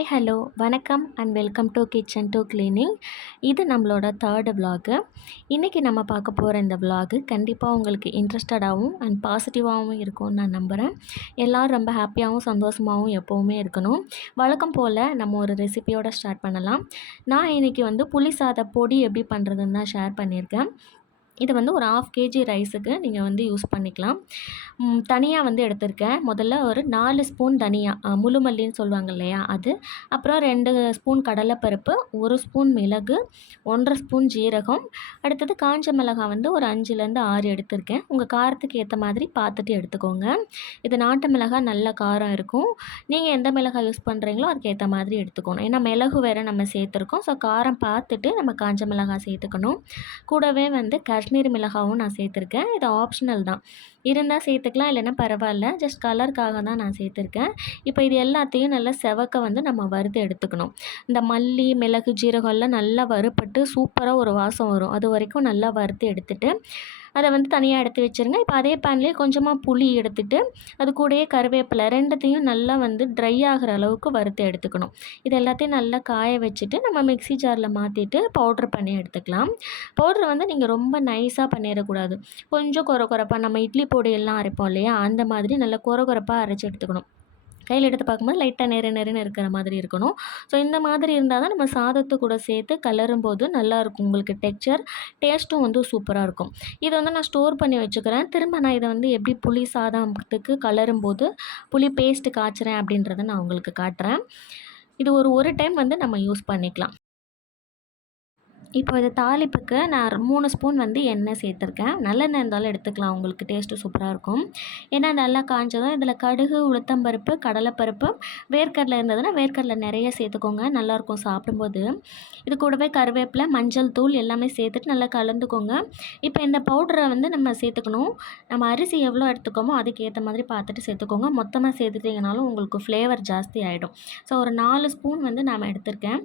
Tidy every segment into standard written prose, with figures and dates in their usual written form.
Hi hello வணக்கம் and welcome to kitchen to cleaning. இது நம்மளோட தேர்டு விலாகு. இன்றைக்கி நம்ம பார்க்க போகிற இந்த விலாகு கண்டிப்பாக உங்களுக்கு இன்ட்ரெஸ்டடாகவும் அண்ட் பாசிட்டிவாகவும் இருக்கும்னு நான் நம்புகிறேன். எல்லோரும் ரொம்ப ஹாப்பியாகவும் சந்தோஷமாகவும் எப்போவுமே இருக்கணும். வழக்கம் போல் நம்ம ஒரு ரெசிபியோடு ஸ்டார்ட் பண்ணலாம். நான் இன்றைக்கி புளி சாத பொடி எப்படி பண்ணுறதுன்னு தான் ஷேர் பண்ணியிருக்கேன். இது ஒரு 1/2 கேஜி ரைஸுக்கு நீங்கள் யூஸ் பண்ணிக்கலாம். தனியாக எடுத்திருக்கேன். முதல்ல ஒரு 4 ஸ்பூன் தனியா, முழு மல்லின்னு சொல்லுவாங்க இல்லையா, அது. அப்புறம் 2 ஸ்பூன் கடலைப்பருப்பு, 1 ஸ்பூன் மிளகு, 1/2 ஸ்பூன் ஜீரகம். அடுத்தது காஞ்ச மிளகாய் ஒரு 5லேருந்து 6 எடுத்திருக்கேன். உங்கள் காரத்துக்கு ஏற்ற மாதிரி பார்த்துட்டு எடுத்துக்கோங்க. இது நாட்டு மிளகாய் நல்ல காரம் இருக்கும். நீங்கள் எந்த மிளகாய் யூஸ் பண்ணுறீங்களோ அதுக்கு ஏற்ற மாதிரி எடுத்துக்கணும். ஏன்னா மிளகு வேறு நம்ம சேர்த்துருக்கோம். ஸோ காரம் பார்த்துட்டு நம்ம காஞ்ச மிளகாய் சேர்த்துக்கணும். கூடவே காஷ்மீரி மிளகாவும் நான் சேர்த்துருக்கேன். இது ஆப்ஷனல் தான், இருந்தால் சேர்த்துக்கலாம், இல்லைன்னா பரவாயில்ல. ஜஸ்ட் கலருக்காக தான் நான் சேர்த்துருக்கேன். இப்போ இது எல்லாத்தையும் நல்லா செவக்க நம்ம வறுத்து எடுத்துக்கணும். இந்த மல்லி, மிளகு, ஜீரகம்லாம் நல்லா வறுப்பட்டு சூப்பராக ஒரு வாசம் வரும். அது வரைக்கும் நல்லா வறுத்து எடுத்துகிட்டு அதை தனியாக எடுத்து வச்சுருங்க. இப்போ அதே பேன்லேயே கொஞ்சமாக புளி எடுத்துகிட்டு அது கூடயே கருவேப்பிலை ரெண்டுத்தையும் நல்லா ட்ரை ஆகிற அளவுக்கு வறுத்து எடுத்துக்கணும். இது எல்லாத்தையும் நல்லா காய வச்சுட்டு நம்ம மிக்ஸி ஜாரில் மாற்றிட்டு பவுட்ரு பண்ணி எடுத்துக்கலாம். பவுட்ரு நீங்கள் ரொம்ப நைஸாக பண்ணிடக்கூடாது. கொஞ்சம் கொரப்பாக நம்ம இட்லி பொடியெல்லாம் அரைப்போம் இல்லையா, அந்த மாதிரி நல்லா கொரப்பாக அரைச்சி எடுத்துக்கணும். கையில் எடுத்து பார்க்கும்போது லைட்டாக நெருன்னு இருக்கிற மாதிரி இருக்கணும். ஸோ இந்த மாதிரி இருந்தால் தான் நம்ம சாதத்து கூட சேர்த்து கலரும் போது நல்லாயிருக்கும். உங்களுக்கு டெக்ஸ்சர் டேஸ்ட்டும் சூப்பராக இருக்கும். இதை நான் ஸ்டோர் பண்ணி வச்சுக்கிறேன். திரும்ப நான் இதை எப்படி புளி சாதத்துக்கு கலரும் போது புளி பேஸ்ட்டு காய்ச்சுறேன் அப்படின்றத நான் உங்களுக்கு காட்டுறேன். இது ஒரு டைம் நம்ம யூஸ் பண்ணிக்கலாம். இப்போ இது தாளிப்புக்கு நான் 3 ஸ்பூன் எண்ணெய் சேர்த்துருக்கேன். நல்லெண்ணெய் இருந்தாலும் எடுத்துக்கலாம், உங்களுக்கு டேஸ்ட்டு சூப்பராக இருக்கும். எண்ணெய் நல்லா காஞ்சதும் இதில் கடுகு, உளுத்தம்பருப்பு, கடலைப்பருப்பு, வேர்க்கடலை இருந்ததுன்னா வேர்க்கடலை நிறைய சேர்த்துக்கோங்க, நல்லாயிருக்கும் சாப்பிடும்போது. இது கூடவே கருவேப்பிலை, மஞ்சள் தூள் எல்லாமே சேர்த்துட்டு நல்லா கலந்துக்கோங்க. இப்போ இந்த பவுடரை நம்ம சேர்த்துக்கணும். நம்ம அரிசி எவ்வளோ எடுத்துக்கோமோ அதுக்கேற்ற மாதிரி பார்த்துட்டு சேர்த்துக்கோங்க. மொத்தமாக சேர்த்துட்டிங்கனாலும் உங்களுக்கு ஃப்ளேவர் ஜாஸ்தி ஆகிடும். ஸோ ஒரு 4 ஸ்பூன் நான் எடுத்திருக்கேன்.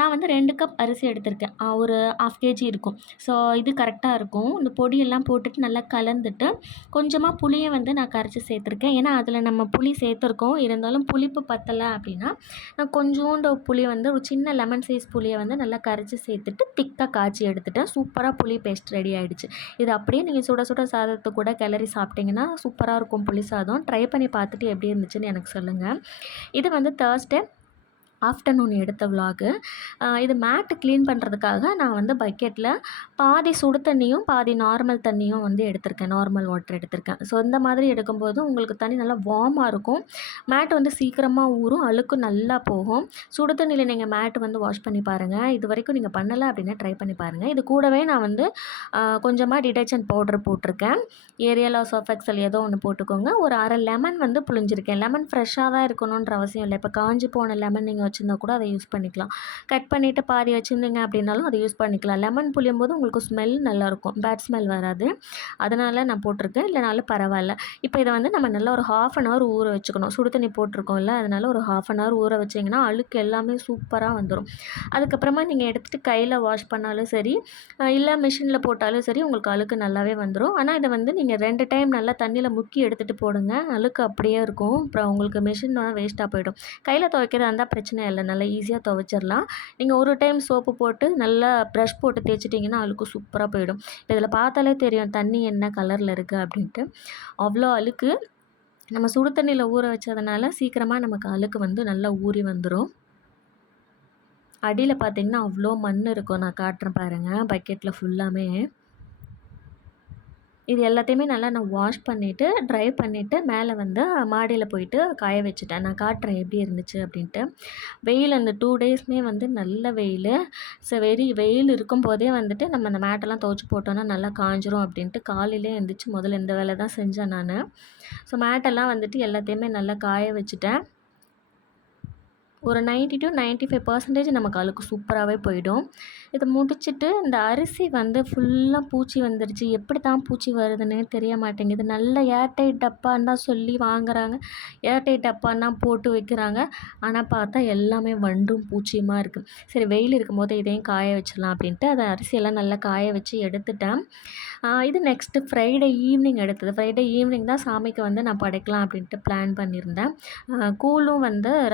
நான் 2 கப் அரிசி எடுத்திருக்கேன். ஒரு 1/2 கேஜி இருக்கும். ஸோ இது கரெக்டாக இருக்கும். இந்த பொடியெல்லாம் போட்டுட்டு நல்லா கலந்துட்டு கொஞ்சமாக புளியை நான் கரைச்சி சேர்த்துருக்கேன். ஏன்னா அதில் நம்ம புளி சேர்த்துருக்கோம், இருந்தாலும் புளிப்பு பத்தலை அப்படின்னா நான் கொஞ்சோண்டு புளி ஒரு சின்ன லெமன் சைஸ் புளியை நல்லா கரைச்சி சேர்த்துட்டு திக்காக காய்ச்சி எடுத்துட்டேன். சூப்பராக புளி பேஸ்ட் ரெடி ஆகிடுச்சு. இது அப்படியே நீங்கள் சுட சுட சாதத்தை கூட கிளறி சாப்பிட்டிங்கன்னா சூப்பராக இருக்கும் புளி சாதம். ட்ரை பண்ணி பார்த்துட்டு எப்படி இருந்துச்சுன்னு எனக்கு சொல்லுங்கள். இது தேர்ஸ்டே ஆஃப்டர்நூன் எடுத்த விலாகு. இது மேட்டு க்ளீன் பண்ணுறதுக்காக நான் பக்கெட்டில் பாதி சுடு தண்ணியும் பாதி நார்மல் தண்ணியும் எடுத்திருக்கேன். நார்மல் வாட்டர் எடுத்திருக்கேன். ஸோ இந்த மாதிரி எடுக்கும்போது உங்களுக்கு தண்ணி நல்லா வார்மாக இருக்கும். மேட்டு சீக்கிரமாக ஊறும், அழுக்கு நல்லா போகும். சுடு தண்ணியில் நீங்கள் மேட்டு வாஷ் பண்ணி பாருங்கள். இது வரைக்கும் நீங்கள் பண்ணலை அப்படின்னா ட்ரை பண்ணி பாருங்கள். இது கூடவே நான் கொஞ்சமாக டிடர்ஜென்ட் பவுடர் போட்டிருக்கேன். ஏரியல் சர்ஃப் எக்ஸல் ஏதோ ஒன்று போட்டுக்கோங்க. ஒரு அரை லெமன் புழிஞ்சிருக்கேன். லெமன் ஃப்ரெஷ்ஷாக தான் இருக்கணுன்ற அவசியம் இல்லை. இப்போ காஞ்சி போன லெமன் நீங்கள் வச்சுருந்தா கூட அதை யூஸ் பண்ணிக்கலாம். கட் பண்ணிவிட்டு பாதி வச்சுருந்தீங்க அப்படின்னாலும் அதை யூஸ் பண்ணிக்கலாம். லெமன் புளியும் போது உங்களுக்கு ஸ்மெல் நல்லாயிருக்கும், பேட் ஸ்மெல் வராது. அதனால் நான் போட்டிருக்கேன், இல்லைனாலும் பரவாயில்ல. இப்போ இதை நம்ம நல்லா ஒரு 1/2 அன் ஹவர் ஊற வச்சுக்கணும். சுடு தண்ணி போட்டிருக்கோம்ல, அதனால் ஒரு 1/2 அன் ஹவர் ஊற வச்சிங்கன்னா அழுக்கு எல்லாமே சூப்பராக வந்துடும். அதுக்கப்புறமா நீங்கள் எடுத்துகிட்டு கையில் வாஷ் பண்ணாலும் சரி, இல்லை மிஷினில் போட்டாலும் சரி, உங்களுக்கு அழுக்கு நல்லாவே வந்துடும். ஆனால் இதை நீங்கள் 2 டைம் நல்லா தண்ணியில் முக்கி எடுத்துகிட்டு போடுங்க. அழுக்கு அப்படியே இருக்கும். அப்புறம் உங்களுக்கு மிஷின் வேஸ்ட்டாக போயிடும். கையில் துவைக்கிறதா இருந்தால் பிரச்சனை இல்லை, நல்லா ஈஸியாக துவைச்சிடலாம். நீங்கள் ஒரு டைம் சோப்பு போட்டு நல்லா ப்ரஷ் போட்டு தேய்ச்சிட்டிங்கன்னா அழுக்கு சூப்பராக போயிடும். இப்போ இதில் பார்த்தாலே தெரியும் தண்ணி என்ன கலரில் இருக்குது அப்படின்ட்டு. அவ்வளோ அழுக்கு. நம்ம சுடு தண்ணியில் ஊற வச்சதுனால சீக்கிரமாக நமக்கு அழுக்கு நல்லா ஊறி வந்துடும். அடியில் பார்த்திங்கன்னா அவ்வளோ மண் இருக்கும். நான் காட்டுறேன் பாருங்கள், பக்கெட்டில் ஃபுல்லாமே. இது எல்லாத்தையுமே நல்லா நான் வாஷ் பண்ணிவிட்டு ட்ரை பண்ணிவிட்டு மேலே மாடியில் போயிட்டு காய வச்சுட்டேன். நான் காட்டுறேன் எப்படி இருந்துச்சு அப்படின்ட்டு. வெயில் அந்த 2 டேஸ்மே நல்ல வெயில். ஸோ வெயில் இருக்கும்போதே நம்ம அந்த மேட்டெல்லாம் துவைச்சி போட்டோன்னா நல்லா காஞ்சிரும் அப்படின்ட்டு காலையிலே எழுந்திரிச்சு முதல்ல இந்த வேலை தான் செஞ்சேன் நான். ஸோ மேட்டெல்லாம் எல்லாத்தையுமே நல்லா காய வச்சுட்டேன். ஒரு 90 to 95% நமக்கு அழுக்கு சூப்பராகவே போயிடும். இதை முடிச்சுட்டு இந்த அரிசி ஃபுல்லாக பூச்சி வந்துடுச்சு. எப்படி தான் பூச்சி வருதுன்னே தெரிய மாட்டேங்குது. நல்ல ஏர்டைட் டப்பான்னு தான் சொல்லி வாங்குறாங்க, ஏர்டைட் டப்பான்னா போட்டு வைக்கிறாங்க. ஆனால் பார்த்தா எல்லாமே வண்டும் பூச்சியுமாக இருக்குது. சரி, வெயில் இருக்கும்போது இதையும் காய வச்சிடலாம் அப்படின்ட்டு அதை அரிசியெல்லாம் நல்லா காய வச்சு எடுத்துட்டேன். இது நெக்ஸ்ட்டு ஃப்ரைடே ஈவினிங் எடுத்தது. ஃப்ரைடே ஈவினிங் தான் சாமிக்கு நான் படைக்கலாம் அப்படின்ட்டு பிளான் பண்ணியிருந்தேன். கூழும்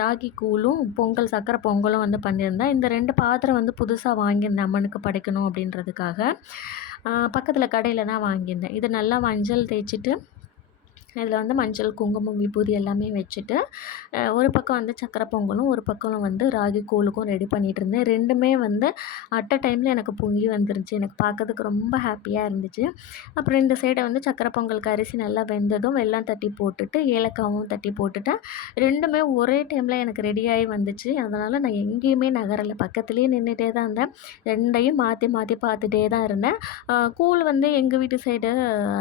ராகி கூழும் பொங்கல் சக்கரை பொங்கலும் வந்து பண்ணியிருந்தேன். இந்த 2 பாத்திரம் வந்து புதுசா வாங்கியிருந்தேன் அம்மனுக்கு படைக்கணும் அப்படின்றதுக்காக. பக்கத்தில கடையில தான் வாங்கியிருந்தேன். இது நல்லா மஞ்சள் தேய்ச்சிட்டு இதில் வந்து மஞ்சள், குங்குமம், விபூதி எல்லாமே வச்சுட்டு, ஒரு பக்கம் வந்து சக்கரை பொங்கலும், ஒரு பக்கம் வந்து ராகி கூழுக்கும் ரெடி பண்ணிகிட்ருந்தேன். 2மே வந்து அட் அ டைமில் எனக்கு பொங்கி வந்துருச்சு. எனக்கு பார்க்கறதுக்கு ரொம்ப ஹாப்பியாக இருந்துச்சு. அப்புறம் இந்த சைடை வந்து சக்கரை பொங்கலுக்கு அரிசி நல்லா வெந்ததும் வெல்லம் தட்டி போட்டுட்டு, ஏலக்காவும் தட்டி போட்டுட்டேன். 2மே ஒரே டைமில் எனக்கு ரெடியாகி வந்துச்சு. அதனால் நான் எங்கேயுமே நகரல. பக்கத்துலேயே நின்னுட்டே தான் இருந்தேன். 2யும் மாற்றி மாற்றி பார்த்துட்டே தான் இருந்தேன். கூழ் வந்து எங்கள் வீட்டு சைடு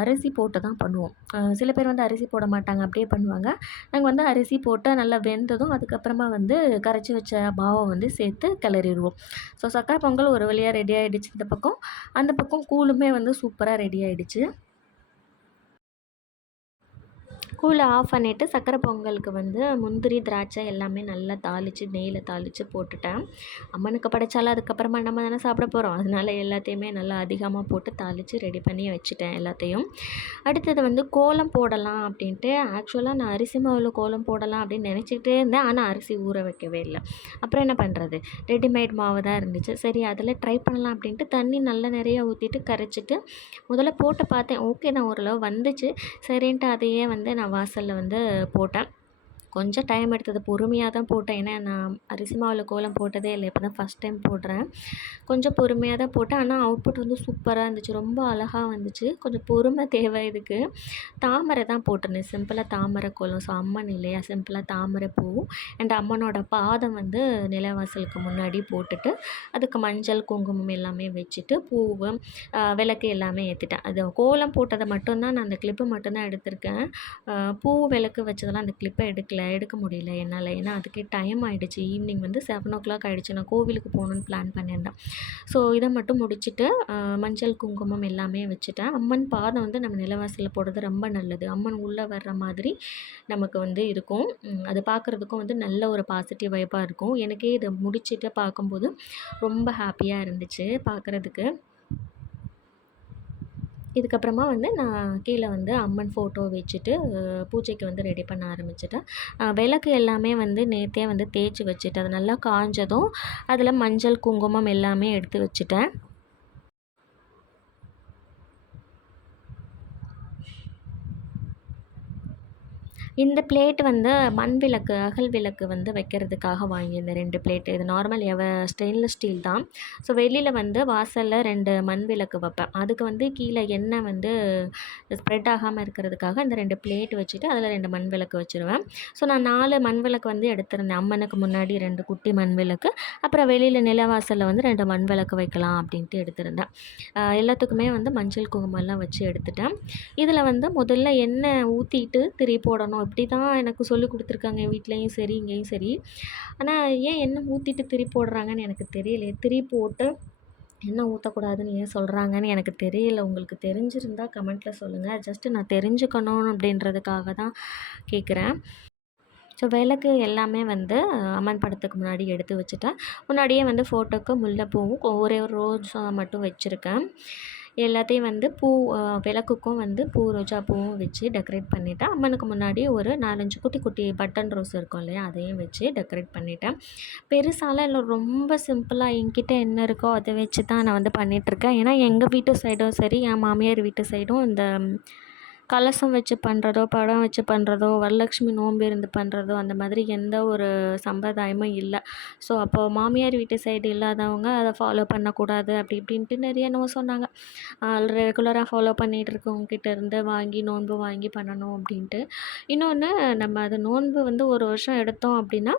அரிசி போட்டு தான் பண்ணுவோம். சில பேர் வந்து அரிசி போட மாட்டாங்க, அப்படியே பண்ணுவாங்க. நாங்கள் வந்து அரிசி போட்டு நல்லா வெந்ததும் அதுக்கப்புறமா வந்து கரைச்சி வச்ச மாவை வந்து சேர்த்து கிளறிடுவோம். ஸோ சக்கரை பொங்கல் ஒரு வழியாக ரெடி ஆகிடுச்சு இந்த பக்கம். அந்த பக்கம் கூழுமே வந்து சூப்பராக ரெடி ஆகிடுச்சு. கூழை ஆஃப் பண்ணிவிட்டு சக்கரை பொங்கலுக்கு வந்து முந்திரி, திராட்சை எல்லாமே நல்லா தாளித்து நெய்யில் தாளித்து போட்டுட்டேன். அம்மனுக்கு படைச்சாலும் அதுக்கப்புறமா நம்ம தானே சாப்பிட போகிறோம். அதனால் எல்லாத்தையுமே நல்லா அதிகமாக போட்டு தாளித்து ரெடி பண்ணி வச்சுட்டேன் எல்லாத்தையும். அடுத்தது வந்து கோலம் போடலாம் அப்படின்ட்டு ஆக்சுவலாக நான் அரிசி மாவில் கோலம் போடலாம் அப்படின்னு நினச்சிக்கிட்டே இருந்தேன். ஆனால் அரிசி ஊற வைக்கவே இல்லை. அப்புறம் என்ன பண்ணுறது, ரெடிமேட் மாவு தான் இருந்துச்சு. சரி அதில் ட்ரை பண்ணலாம் அப்படின்ட்டு தண்ணி நல்லா நிறைய ஊற்றிட்டு கரைச்சிட்டு முதல்ல போட்டு பார்த்தேன். ஓகே தான், ஓரளவு வந்துச்சு. சரின்ட்டு அதையே வந்து நான் வாசலில் வந்து போட்டேன். கொஞ்சம் டைம் எடுத்தது, பொறுமையாக தான் போட்டேன். ஏன்னா நான் அரிசி மாவில் கோலம் போட்டதே இல்லை, இப்போ தான் ஃபஸ்ட் டைம் போடுறேன். கொஞ்சம் பொறுமையாக தான் போட்டேன். ஆனால் அவுட்புட் வந்து சூப்பராக இருந்துச்சு, ரொம்ப அழகாக வந்துச்சு. கொஞ்சம் பொறுமை தேவை இதுக்கு. தாமரை தான் போட்டிருந்தேன், சிம்பிளாக தாமரை கோலம். ஸோ அம்மன் இல்லையா, சிம்பிளாக தாமரை பூ அண்ட் அம்மனோட பாதம் வந்து நிலவாசலுக்கு முன்னாடி போட்டுட்டு அதுக்கு மஞ்சள், குங்குமம் எல்லாமே வச்சுட்டு பூவு, விளக்கு எல்லாமே ஏற்றிட்டேன். அது கோலம் போட்டதை மட்டும்தான் நான் அந்த கிளிப்பு மட்டும்தான் எடுத்திருக்கேன். பூ விளக்கு வச்சதெல்லாம் அந்த கிளிப்பை எடுக்க முடியல என்னால். ஏன்னா அதுக்கே டைம் ஆகிடுச்சு. ஈவினிங் வந்து 7:00 ஆகிடுச்சு. நான் கோவிலுக்கு போகணுன்னு பிளான் பண்ணியிருந்தேன். ஸோ இதை மட்டும் முடிச்சுட்டு மஞ்சள், குங்குமம் எல்லாமே வச்சுட்டேன். அம்மன் பாதம் வந்து நம்ம நிலவாசலில் போடுறது ரொம்ப நல்லது. அம்மன் உள்ளே வர்ற மாதிரி நமக்கு வந்து இருக்கும். அது பார்க்குறதுக்கும் வந்து நல்ல ஒரு பாசிட்டிவ் வைப்பாக இருக்கும். எனக்கே இதை முடிச்சுட்டு பார்க்கும்போது ரொம்ப ஹாப்பியாக இருந்துச்சு பார்க்குறதுக்கு. இதுக்கப்புறமா வந்து நான் கீழே வந்து அம்மன் ஃபோட்டோ வச்சுட்டு பூஜைக்கு வந்து ரெடி பண்ண ஆரம்பிச்சிட்டேன். விளக்கு எல்லாமே வந்து நேற்றே வந்து தேய்ச்சி வச்சுட்டு அது நல்லா காஞ்சதும் அதில் மஞ்சள், குங்குமம் எல்லாமே எடுத்து வச்சுட்டேன். இந்த பிளேட் வந்து மண் விளக்கு, அகல் விளக்கு வந்து வைக்கிறதுக்காக வாங்கியிருந்தேன் 2 பிளேட். இது நார்மல் ஸ்டெயின்லெஸ் ஸ்டீல் தான். ஸோ வெளியில் வந்து வாசலில் 2 மண் விளக்கு வைப்பேன். அதுக்கு வந்து கீழே எண்ணெய் வந்து ஸ்ப்ரெட் ஆகாமல் இருக்கிறதுக்காக இந்த 2 பிளேட் வச்சுட்டு அதில் 2 மண் விளக்கு வச்சுருவேன். ஸோ நான் 4 மண் விளக்கு வந்து எடுத்திருந்தேன். அம்மனுக்கு முன்னாடி 2 குட்டி மண் விளக்கு, அப்புறம் வெளியில் நிலவாசலில் வந்து 2 மண் விளக்கு வைக்கலாம் அப்படின்ட்டு எடுத்திருந்தேன். எல்லாத்துக்குமே வந்து மஞ்சள், குங்குமம்லாம் வச்சு எடுத்துட்டேன். இதில் வந்து முதல்ல எண்ணெய் ஊற்றிட்டு திரி போடணும். இப்படி தான் எனக்கு சொல்லிக் கொடுத்துருக்காங்க என் வீட்லேயும் சரி, இங்கேயும் சரி. ஆனால் ஏன் எண்ணெய் ஊற்றிட்டு திரி போடுறாங்கன்னு எனக்கு தெரியலையே. திரி போட்டு எண்ணெய் ஊற்றக்கூடாதுன்னு ஏன் சொல்கிறாங்கன்னு எனக்கு தெரியல. உங்களுக்கு தெரிஞ்சிருந்தா கமெண்ட்டில் சொல்லுங்கள். ஜஸ்ட்டு நான் தெரிஞ்சுக்கணும் அப்படின்றதுக்காக தான் கேட்குறேன். ஸோ விளக்கு எல்லாமே வந்து அம்மன் படத்துக்கு முன்னாடி எடுத்து வச்சுட்டேன். முன்னாடியே வந்து ஃபோட்டோக்கு முல்லைப்பூவும் ஒரே ஒரு ரோஸ் மட்டும் வச்சுருக்கேன். எல்லாத்தையும் வந்து விளக்குக்கும் வந்து ரோஜா பூவும் வச்சு டெக்கரேட் பண்ணிவிட்டேன். அம்மனுக்கு முன்னாடி ஒரு 4, 5 குட்டி குட்டி பட்டன் ரோஸ் இருக்கும் இல்லையா, அதையும் வச்சு டெக்கரேட் பண்ணிவிட்டேன். பெருசாலாம் இல்லை, ரொம்ப சிம்பிளாக என்கிட்ட என்ன இருக்கோ அதை வச்சு தான் நான் வந்து பண்ணிகிட்ருக்கேன். ஏன்னா எங்கள் வீட்டு சைடும் சரி, என் மாமியார் வீட்டு சைடும் இந்த கலசம் வச்சு பண்ணுறதோ, படம் வச்சு பண்ணுறதோ, வரலட்சுமி நோன்பு இருந்து பண்ணுறதோ அந்த மாதிரி எந்த ஒரு சம்பிரதாயமும் இல்லை. ஸோ அப்போ மாமியார் வீட்டு சைடு இல்லாதவங்க அதை ஃபாலோ பண்ணக்கூடாது அப்படி இப்படின்ட்டு நிறைய என்னவோ சொன்னாங்க. ரெகுலராக ஃபாலோ பண்ணிகிட்டு இருக்கவங்ககிட்ட இருந்து வாங்கி நோன்பு வாங்கி பண்ணணும் அப்படின்ட்டு. இன்னொன்று, நம்ம அது நோன்பு வந்து ஒரு வருஷம் எடுத்தோம் அப்படின்னா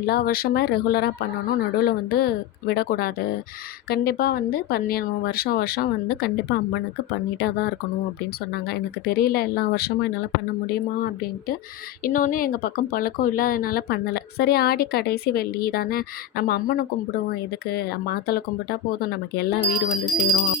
எல்லா வருஷமே ரெகுலராக பண்ணணும், நடுவில் வந்து விடக்கூடாது. கண்டிப்பாக வந்து பண்ணிடணும், வருஷம் வருஷம் வந்து கண்டிப்பாக அம்மனுக்கு பண்ணிகிட்டே தான் இருக்கணும் அப்படின்னு சொன்னாங்க. எனக்கு தெரியல எல்லா வருஷமும் என்னால் பண்ண முடியுமா அப்படின்ட்டு. இன்னொன்று, எங்கள் பக்கம் பழக்கம் இல்லாததுனால பண்ணலை. சரி, ஆடி கடைசி வெள்ளி தானே, நம்ம அம்மனை கும்பிடுவோம், எதுக்கு மாத்தளை கும்பிட்டா போதும், நமக்கு எல்லாம் வீடு வந்து சேரும்.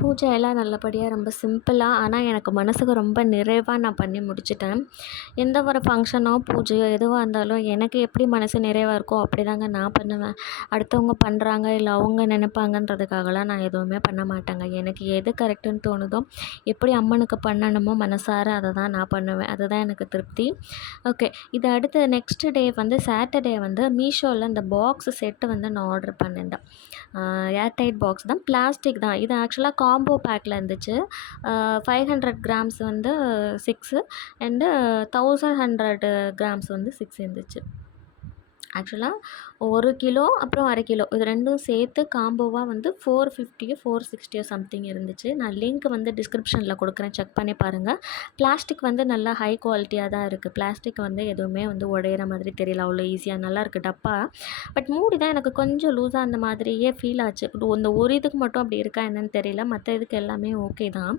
பூஜை எல்லாம் நல்லபடியாக ரொம்ப சிம்பிளாக, ஆனால் எனக்கு மனசுக்கு ரொம்ப நிறைவாக நான் பண்ணி முடிச்சிட்டேன். எந்த ஒரு ஃபங்க்ஷனோ பூஜையோ எதுவாக இருந்தாலும் எனக்கு எப்படி மனசு நிறைவாக இருக்கோ அப்படி தாங்க நான் பண்ணுவேன். அடுத்தவங்க பண்ணுறாங்க இல்லை அவங்க நினைப்பாங்கன்றதுக்காகலாம் நான் எதுவுமே பண்ண மாட்டேங்க. எனக்கு எது கரெக்டுன்னு தோணுதோ, எப்படி அம்மனுக்கு பண்ணணுமோ மனசார அதை தான் நான் பண்ணுவேன். அதுதான் எனக்கு திருப்தி. ஓகே, இது அடுத்து நெக்ஸ்ட் டே வந்து சாட்டர்டே வந்து மீஷோவில் இந்த பாக்ஸ் செட்டு வந்து நான் ஆர்டர் பண்ணியிருந்தேன். ஏர்டைட் பாக்ஸ் தான், பிளாஸ்டிக் தான். இது ஆக்சுவலாக காம்போ பேக்கில் இருந்துச்சு. 500 கிராம்ஸ் வந்து 6 அண்டு 1100 கிராம்ஸ் வந்து 6 இருந்துச்சு. ஆக்சுவலாக 1 கிலோ அப்புறம் அரை கிலோ இது ரெண்டும் சேர்த்து காம்போவாக வந்து 450 460 சம்திங் இருந்துச்சு. நான் லிங்க் வந்து டிஸ்கிரிப்ஷனில் கொடுக்குறேன், செக் பண்ணி பாருங்கள். பிளாஸ்டிக் வந்து நல்லா ஹை குவாலிட்டியாக தான் இருக்குது. பிளாஸ்டிக் வந்து எதுவுமே வந்து உடையிற மாதிரி தெரியல, அவ்வளோ ஈஸியாக நல்லாயிருக்கு டப்பா. பட் மூடி தான் எனக்கு கொஞ்சம் லூஸாக அந்த மாதிரியே ஃபீல் ஆச்சு. இந்த ஒரு இதுக்கு மட்டும் அப்படி இருக்கா என்னன்னு தெரியல, மற்ற இதுக்கு எல்லாமே ஓகே தான்.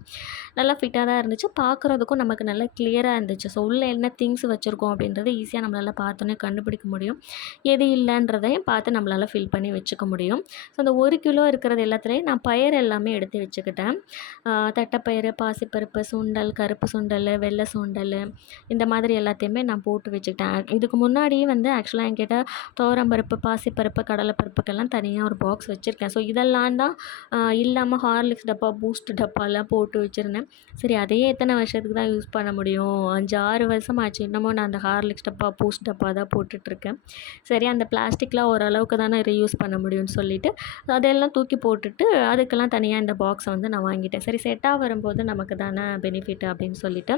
நல்லா ஃபிட்டாக தான் இருந்துச்சு, பார்க்குறதுக்கும் நமக்கு நல்லா கிளியராக இருந்துச்சு. ஸோ உள்ளே என்ன திங்ஸ் வச்சுருக்கோம் அப்படின்றது ஈஸியாக நம்மளால் பார்த்தோன்னே கண்டுபிடிக்க முடியும். எது இல்லைன்றதையும் பார்த்து நம்மளால் ஃபில் பண்ணி வச்சுக்க முடியும். ஸோ அந்த 1 கிலோ இருக்கிறது எல்லாத்துலேயும் நான் பயிறு எல்லாமே எடுத்து வச்சுக்கிட்டேன். தட்டைப்பயிறு, பாசிப்பருப்பு, சுண்டல், கருப்பு சுண்டல், வெள்ளை சுண்டல், இந்த மாதிரி எல்லாத்தையுமே நான் போட்டு வச்சுக்கிட்டேன். இதுக்கு முன்னாடியே வந்து ஆக்சுவலாக என்கிட்ட துவரம்பருப்பு, பாசிப்பருப்பு, கடலைப்பருப்புக்கெல்லாம் தனியாக ஒரு பாக்ஸ் வச்சுருக்கேன். ஸோ இதெல்லாம் தான் இல்லாமல் ஹார்லிக்ஸ் டப்பா, பூஸ்ட் டப்பாலாம் போட்டு வச்சுருந்தேன். சரி, அதையே எத்தனை வருஷத்துக்கு தான் யூஸ் பண்ண முடியும், 5 6 வருஷம் ஆச்சு, இன்னமும் நான் அந்த ஹார்லிக்ஸ் டப்பா, பூஸ்ட் டப்பா தான் போட்டுட்ருக்கேன். சரி, அந்த பிளாஸ்டிக்லாம் ஓரளவுக்கு தானே ரீயூஸ் பண்ண முடியும்னு சொல்லிவிட்டு அதெல்லாம் தூக்கி போட்டுட்டு அதுக்கெல்லாம் தனியாக இந்த பாக்ஸை வந்து நான் வாங்கிட்டேன். சரி, செட்டாக வரும்போது நமக்கு தானே பெனிஃபிட் அப்படின்னு சொல்லிவிட்டு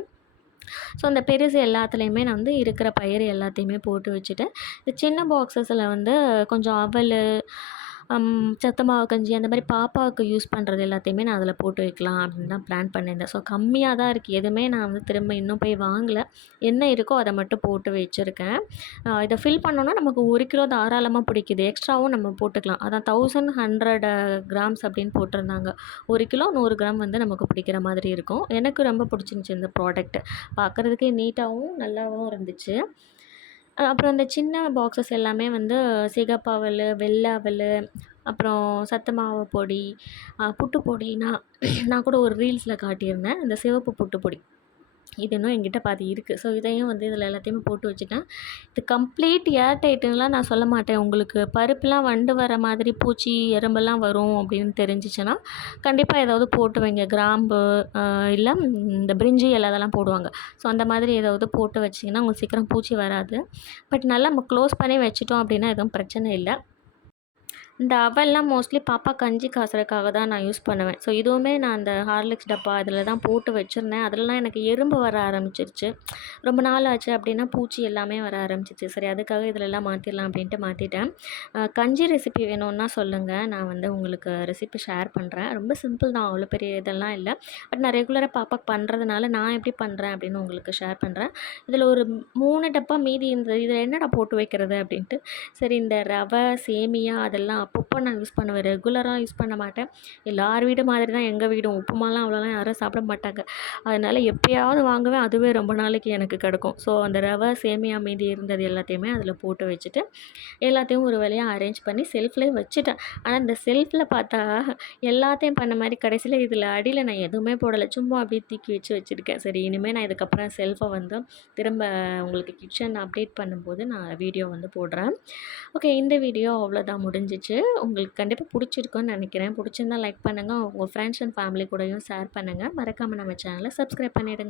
ஸோ அந்த பெருசு எல்லாத்துலேயுமே நான் வந்து இருக்கிற பயிறு எல்லாத்தையுமே போட்டு வச்சுட்டேன். இந்த சின்ன பாக்ஸஸில் வந்து கொஞ்சம் அவல், சத்து மாவு கஞ்சி அந்த மாதிரி பாப்பாவுக்கு யூஸ் பண்ணுறது எல்லாத்தையுமே நான் அதில் போட்டு வைக்கலாம் அப்படின்னு தான் பிளான் பண்ணியிருந்தேன். ஸோ கம்மியாக தான் இருக்குது, எதுவுமே நான் வந்து திரும்ப இன்னும் போய் வாங்கலை. என்ன இருக்கோ அதை மட்டும் போட்டு வச்சுருக்கேன். இதை ஃபில் பண்ணோன்னா நமக்கு 1 கிலோ தாராளமாக பிடிக்குது, எக்ஸ்ட்ராவும் நம்ம போட்டுக்கலாம். அதான் 1100 கிராம்ஸ் அப்படின்னு போட்டிருந்தாங்க. 1 கிலோ 100 கிராம் வந்து நமக்கு பிடிக்கிற மாதிரி இருக்கும். எனக்கு ரொம்ப பிடிச்சிருந்துச்சி இந்த ப்ராடக்ட், பார்க்குறதுக்கு நீட்டாகவும் நல்லாவும் இருந்துச்சு. அப்புறம் இந்த சின்ன பாக்ஸஸ் எல்லாமே வந்து சிகப்பு அவல், வெள்ளை அவல், அப்புறம் சத்து மாவு பொடி, புட்டு பொடி, நான் கூட ஒரு ரீல்ஸில் காட்டியிருந்தேன் இந்த சிவப்பு புட்டு பொடி. இது இன்னும் என்கிட்ட பாதி இருக்குது. ஸோ இதையும் வந்து இதில் எல்லாத்தையுமே போட்டு வச்சுட்டேன். இது கம்ப்ளீட் ஏர் டைட்டுன்னுலாம் நான் சொல்ல மாட்டேன். உங்களுக்கு பருப்புலாம் வண்டு வர மாதிரி பூச்சி எறும்பெல்லாம் வரும் அப்படின்னு தெரிஞ்சிச்சுன்னா கண்டிப்பாக ஏதாவது போட்டு வைங்க. கிராம்பு இல்லை இந்த பிரிஞ்சி இலை அதெல்லாம் போடுவாங்க. ஸோ அந்த மாதிரி ஏதாவது போட்டு வச்சிங்கன்னா உங்களுக்கு சீக்கிரம் பூச்சி வராது. பட் நல்லா நம்ம க்ளோஸ் பண்ணி வச்சுட்டோம் அப்படின்னா எதுவும் பிரச்சனை இல்லை. இந்த அவல்லாம் மோஸ்ட்லி பாப்பா கஞ்சி காசுறதுக்காக தான் நான் யூஸ் பண்ணுவேன். ஸோ இதுவுமே நான் அந்த ஹார்லிக்ஸ் டப்பா அதில் தான் போட்டு வச்சுருந்தேன். அதிலலாம் எனக்கு எறும்பு வர ஆரம்பிச்சிருச்சு. ரொம்ப நாள் ஆச்சு அப்படின்னா பூச்சி எல்லாமே வர ஆரம்பிச்சிச்சு. சரி, அதுக்காக இதிலெல்லாம் மாற்றிடலாம் அப்படின்ட்டு மாற்றிட்டேன். கஞ்சி ரெசிபி வேணும்னா சொல்லுங்கள், நான் வந்து உங்களுக்கு ரெசிபி ஷேர் பண்ணுறேன். ரொம்ப சிம்பிள் தான், அவ்வளோ பெரிய இதெல்லாம் இல்லை. பட் நான் ரெகுலராக பாப்பாக்கு பண்ணுறதுனால நான் எப்படி பண்ணுறேன் அப்படின்னு உங்களுக்கு ஷேர் பண்ணுறேன். இதில் ஒரு 3 டப்பா மீதி இருந்தது. இதில் என்னடா போட்டு வைக்கிறது அப்படின்ட்டு, சரி இந்த ரவை, சேமியா அதெல்லாம் அப்பப்போ நான் யூஸ் பண்ணுவேன், ரெகுலராக யூஸ் பண்ண மாட்டேன். எல்லார் வீடு மாதிரி தான் எங்கள் வீடும். உப்புமாலாம் அவ்வளோலாம் யாரும் சாப்பிட மாட்டாங்க. அதனால் எப்போயாவது வாங்குவேன், அதுவே ரொம்ப நாளைக்கு எனக்கு கிடக்கும். ஸோ அந்த ரவை, சேமியா மீதி இருந்தது எல்லாத்தையுமே அதில் போட்டு வச்சுட்டு எல்லாத்தையும் ஒரு வழியாக அரேஞ்ச் பண்ணி செல்ஃப்லேயே வச்சுட்டேன். ஆனால் இந்த செல்ஃபில் பார்த்தா எல்லாத்தையும் பண்ண மாதிரி கடைசியில் இதில் அடியில் நான் எதுவுமே போடலை, சும்மா அப்படியே தூக்கி வச்சுருக்கேன். சரி, இனிமேல் நான் இதுக்கப்புறம் செல்ஃபை வந்து திரும்ப உங்களுக்கு கிச்சன் அப்டேட் பண்ணும்போது நான் வீடியோ வந்து போடுறேன். ஓகே, இந்த வீடியோ அவ்வளோதான், முடிஞ்சிச்சு. உங்களுக்கு கண்டிப்பாக பிடிச்சிருக்குன்னு நினைக்கிறேன். பிடிச்சிருந்தா லைக் பண்ணுங்கள், உங்கள் ஃப்ரெண்ட்ஸ் அண்ட் ஃபேமிலி கூடயும் ஷேர் பண்ணுங்கள். மறக்காமல் நம்ம சேனலை சப்ஸ்கிரைப் பண்ணிவிடுங்க.